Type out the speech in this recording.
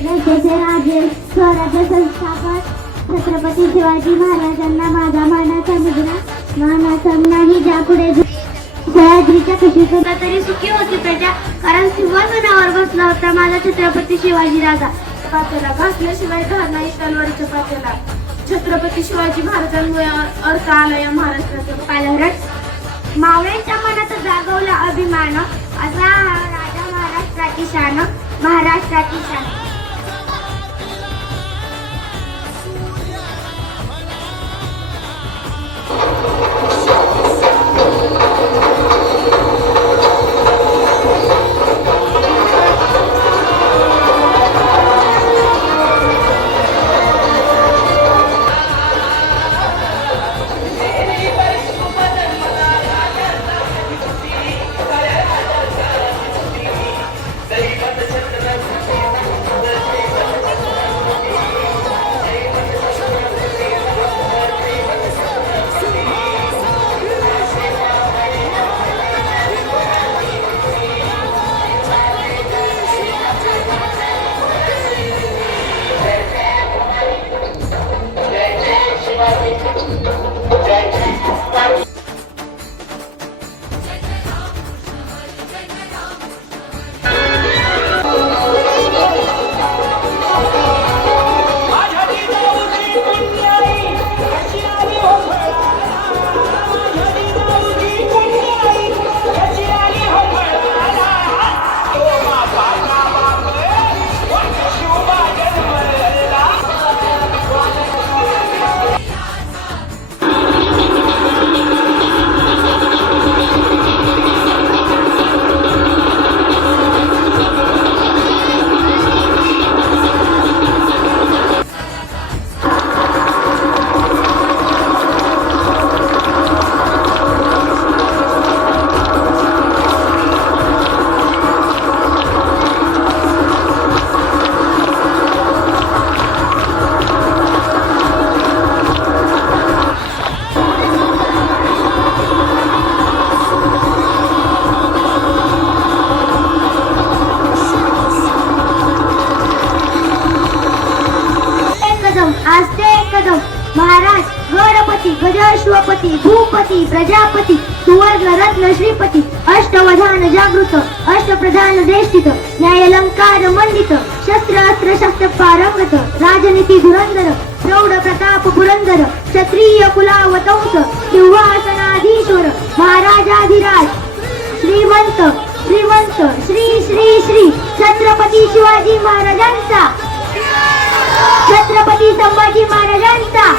राजे स्वराज्य संस्थापक छत्रपती शिवाजी महाराजांना माझा मानाचा मुद्रा मानाचा नाही ज्या पुढे सह्याद्रीच्या कुशीतून तरी सुखी होती प्रजा. कारण सिंहासनावर बसला होता माझा छत्रपती शिवाजी राजा. पात्याला घासल्याशिवाय घर नाही तलवारीच्या पात्याला छत्रपती शिवाजी महाराजांमुळे अर्थ आला या महाराष्ट्राचा. मावळ्यांच्या मनात जागवला अभिमान असा हा राजा महाराष्ट्राची शान महाराष्ट्राची शान भूपती प्रजापती सुवर्ण रत्न श्रीपती अष्टवधान जागृत अष्टप्रधान देशित न्यायलंकार मंडित शस्त्र अस्त्र शस्त्र पारंगत राजनीती धुरंधर प्रौढ प्रताप पुरंदर क्षत्रिय कुलावतंस सिंहासनाधीश्वर महाराजाधिराज श्रीमंत श्रीमंत श्री श्री श्री छत्रपती शिवाजी महाराजांचा छत्रपती संभाजी महाराजांचा